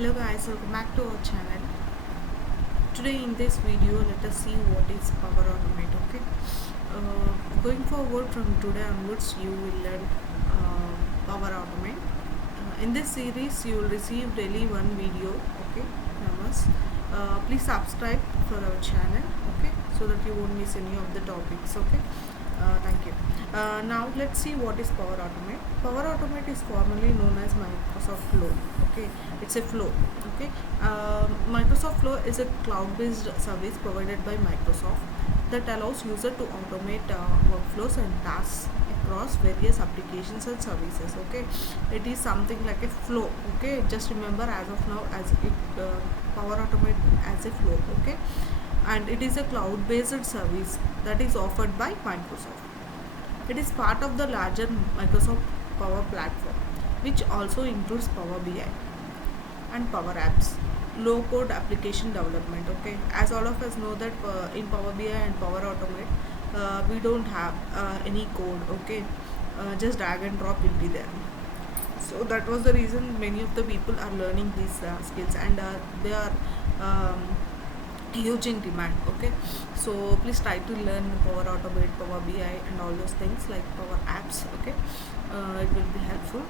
Hello guys, welcome back to our channel. Today in this video, let us see what is Power Automate. Okay, going forward from today onwards, you will learn Power Automate. In this series, you will receive daily one video. Okay, from us. Please subscribe for our channel. Okay, so that you won't miss any of the topics. Okay. Thank you. Now let's see what is Power Automate. Power Automate is formerly known as Microsoft Flow. Okay, it's a flow. Okay, Microsoft Flow is a cloud-based service provided by Microsoft that allows user to automate workflows and tasks across various applications and services. Okay, it is something like a flow. Okay, just remember as of now as it Power Automate as a flow. Okay, and it is a cloud-based service that is offered by Microsoft. It is part of the larger Microsoft Power Platform, which also includes Power BI and Power Apps, low-code application development. Okay, as all of us know that in Power BI and Power Automate, we don't have any code. Okay, just drag and drop will be there. So that was the reason many of the people are learning these skills, and they are huge in demand. Okay, so please try to learn Power Automate, Power BI and all those things like Power Apps. Okay, it will be helpful.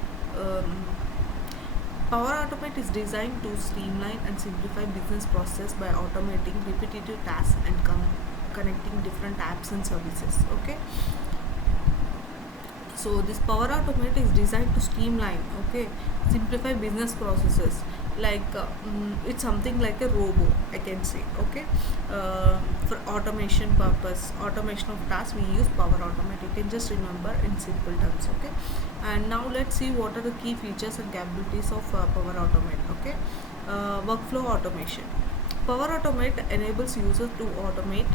Power Automate is designed to streamline and simplify business process by automating repetitive tasks and connecting different apps and services. Okay, so this Power Automate is designed to streamline, okay, simplify business processes. Like it's something like a robo, I can say. Okay, for automation purpose, automation of tasks, we use Power Automate. You can just remember in simple terms. Okay, and now let's see what are the key features and capabilities of Power Automate. Okay, workflow automation. Power Automate enables users to automate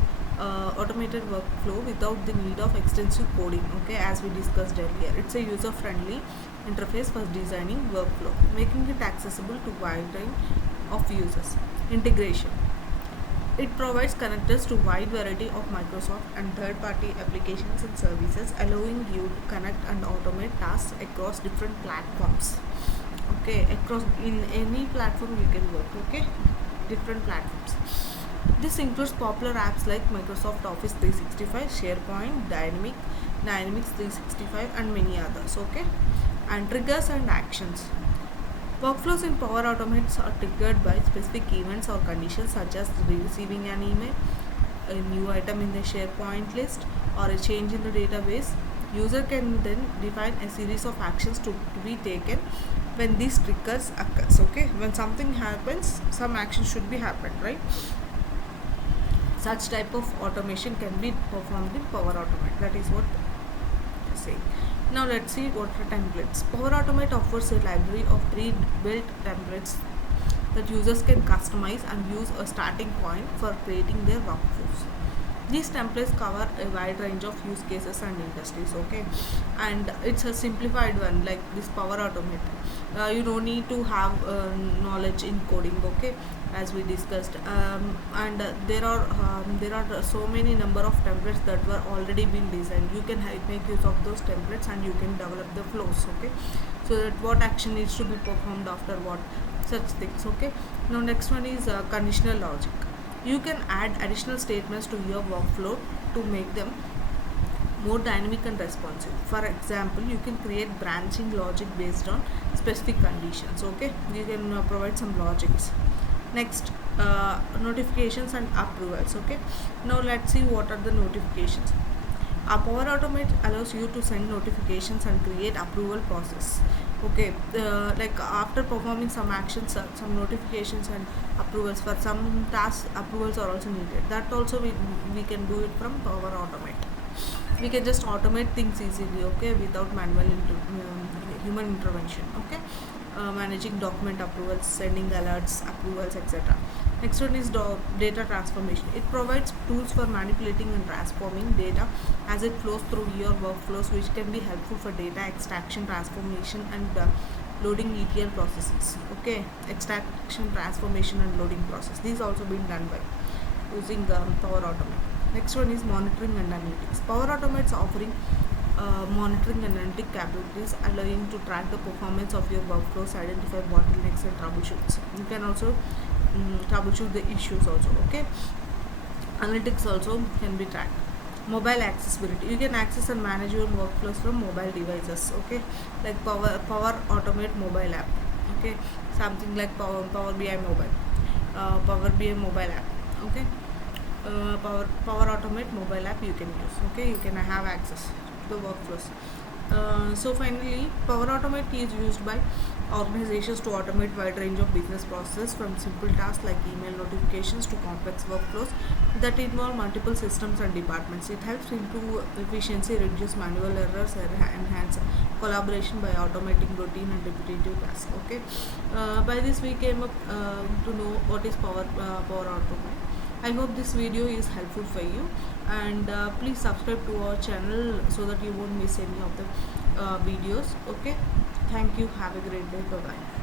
automated workflow without the need of extensive coding. Okay, as we discussed earlier, it's a user-friendly interface for designing workflow, making it accessible to wide range of users. Integration. It provides connectors to wide variety of Microsoft and third-party applications and services, allowing you to connect and automate tasks across different platforms. Okay, across in any platform you can work. Okay, different platforms. This includes popular apps like Microsoft Office 365, SharePoint, Dynamics 365 and many others. Okay, and triggers and actions. Workflows in Power Automates are triggered by specific events or conditions such as receiving an email, a new item in the SharePoint list, or a change in the database. User can then define a series of actions to be taken when these triggers occurs. Okay, when something happens, some action should be happened, right? Such type of automation can be performed in Power Automate. That is what I say. Now let's see what are templates. Power Automate offers a library of pre-built templates that users can customize and use a starting point for creating their workflows. These templates cover a wide range of use cases and industries. Okay, and it's a simplified one like this Power Automate. You don't need to have knowledge in coding. Okay, as we discussed, and there are so many number of templates that were already been designed. You can make use of those templates and you can develop the flows. Okay, so that what action needs to be performed after what, such things. Okay, now next one is conditional logic. You can add additional statements to your workflow to make them more dynamic and responsive. For example, you can create branching logic based on specific conditions. Okay, you can provide some logics. Next, notifications and approvals. Okay, now let's see what are the notifications. A Power Automate allows you to send notifications and create approval process. Okay, like after performing some actions, some notifications and approvals for some tasks, approvals are also needed. That also we can do it from Power Automate. We can just automate things easily. Okay, without manual human intervention. Okay, managing document approvals, sending alerts, approvals, etc. Next one is data transformation. It provides tools for manipulating and transforming data as it flows through your workflows, which can be helpful for data extraction, transformation, and loading ETL processes. Okay, extraction, transformation, and loading process. These also been done by using Power Automate. Next one is monitoring and analytics. Power Automate's offering monitoring and analytic capabilities, allowing to track the performance of your workflows, identify bottlenecks and troubleshoots. You can also troubleshoot the issues also. Okay, analytics also can be tracked. Mobile accessibility, you can access and manage your workflows from mobile devices. Okay, like Power Automate mobile app. Okay, something like Power BI mobile, Power BI mobile app. Okay, Power Automate mobile app you can use. Okay, you can have access to the workflows. So finally, Power Automate is used by organizations to automate wide range of business processes, from simple tasks like email notifications to complex workflows that involve multiple systems and departments. It helps improve efficiency, reduce manual errors, and enhance collaboration by automating routine and repetitive tasks. Okay, by this we came up to know what is Power Automate. I hope this video is helpful for you, and please subscribe to our channel so that you won't miss any of the videos. Okay, thank you. Have a great day. Bye bye.